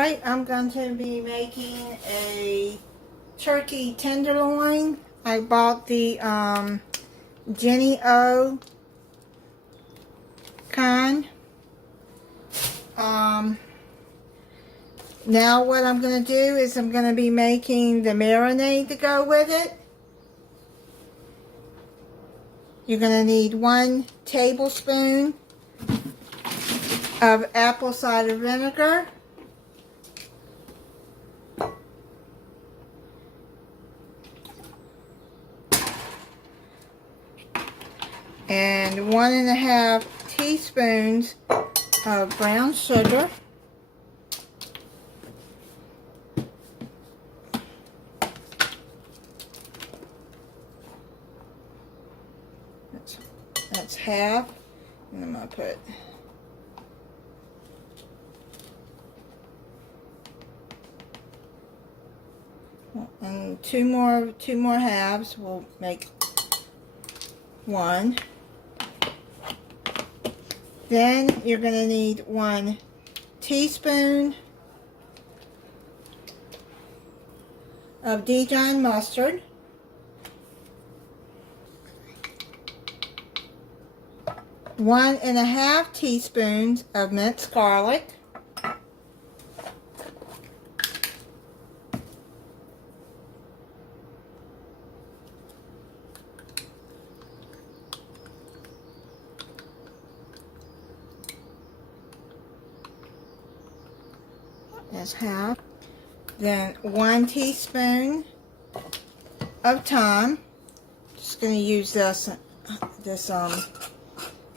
Alright, I'm going to be making a turkey tenderloin. I bought the Jenny O kind. Now what I'm going to do is I'm going to be making the marinade to go with it. You're going to need 1 tablespoon of apple cider vinegar. And 1½ teaspoons of brown sugar. That's half. And I'm going to put and two more halves will make 1. Then you're going to need 1 teaspoon of Dijon mustard, 1½ teaspoons of minced garlic, that's half. Then 1 teaspoon of thyme. Just going to use this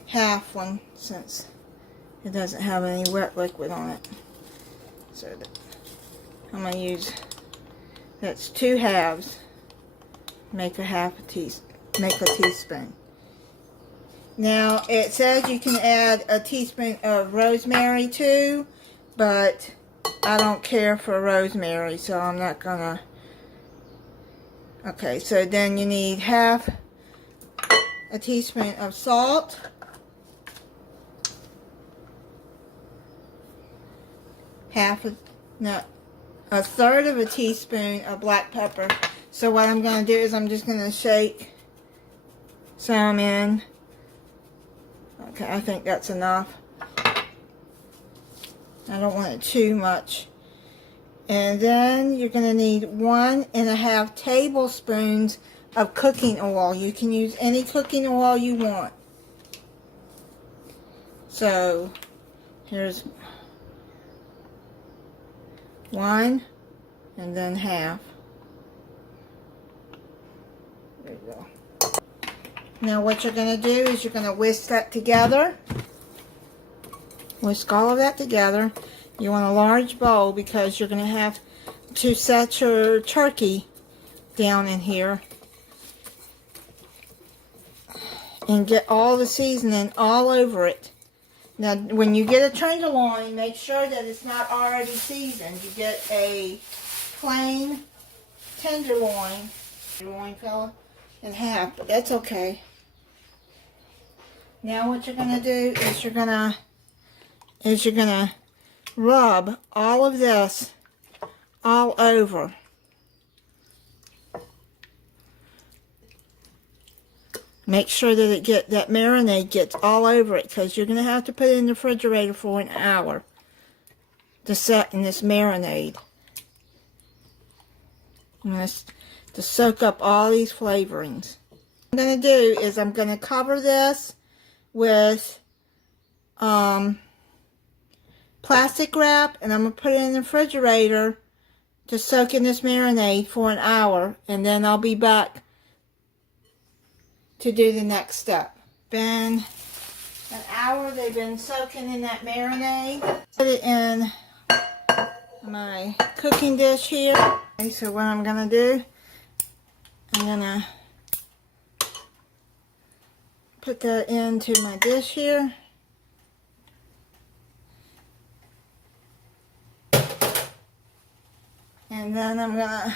half one since it doesn't have any wet liquid on it. So I'm going to use, that's 2 halves. Make a teaspoon. Now it says you can add a teaspoon of rosemary too, but I don't care for rosemary, so I'm not gonna. Okay, so then you need half a teaspoon of salt, a third of a teaspoon of black pepper. So what I'm gonna do is I'm just gonna shake some in. Okay, I think that's enough. I don't want it too much. And then you're going to need 1½ tablespoons of cooking oil. You can use any cooking oil you want. So here's 1 and then half. There you go. Now what you're going to do is you're going to whisk that together. Whisk all of that together. You want a large bowl because you're going to have to set your turkey down in here and get all the seasoning all over it. Now when you get a tenderloin, make sure that it's not already seasoned. You get a plain tenderloin. Tenderloin fell in half, but that's okay. Now what you're going to do is you're going to rub all of this all over. Make sure that that marinade gets all over it, because you're going to have to put it in the refrigerator for an hour to set in this marinade. To soak up all these flavorings. What I'm going to do is I'm going to cover this with plastic wrap, and I'm going to put it in the refrigerator to soak in this marinade for an hour, and then I'll be back to do the next step. Been an hour they've been soaking in that marinade. Put it in my cooking dish here. Okay, so what I'm going to do, I'm going to put that into my dish here. And then I'm gonna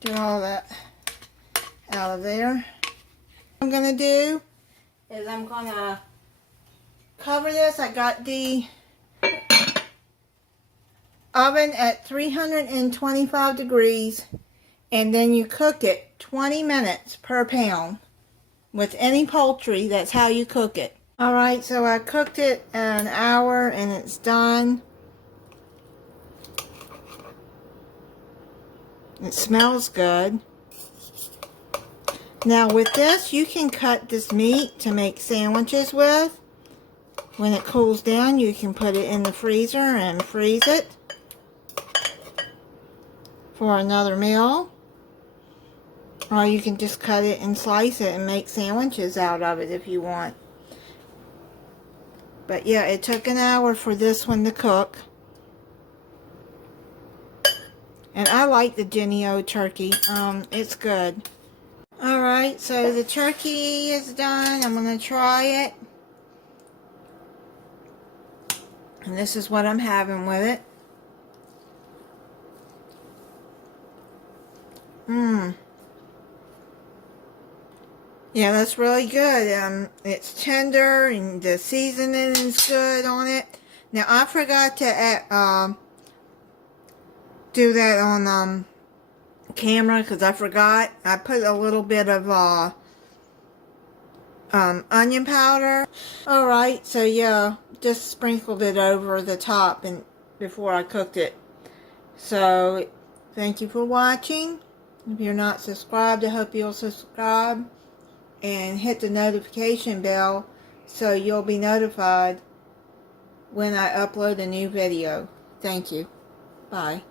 do all that out of there. What I'm going to do is I'm going to cover this. I got the oven at 325 degrees, and then you cook it 20 minutes per pound. With any poultry, that's how you cook it. Alright, so I cooked it an hour and it's done. It smells good. Now with this, you can cut this meat to make sandwiches with. When it cools down, you can put it in the freezer and freeze it for another meal. Or you can just cut it and slice it and make sandwiches out of it if you want. But yeah, it took an hour for this one to cook. And I like the Jennie-O turkey. It's good. Alright, so the turkey is done. I'm going to try it. And this is what I'm having with it. Yeah, that's really good. It's tender and the seasoning is good on it. Now, I forgot to do that on camera because I forgot. I put a little bit of onion powder. Alright, so yeah, just sprinkled it over the top and before I cooked it. So, thank you for watching. If you're not subscribed, I hope you'll subscribe and hit the notification bell so you'll be notified when I upload a new video. Thank you. Bye.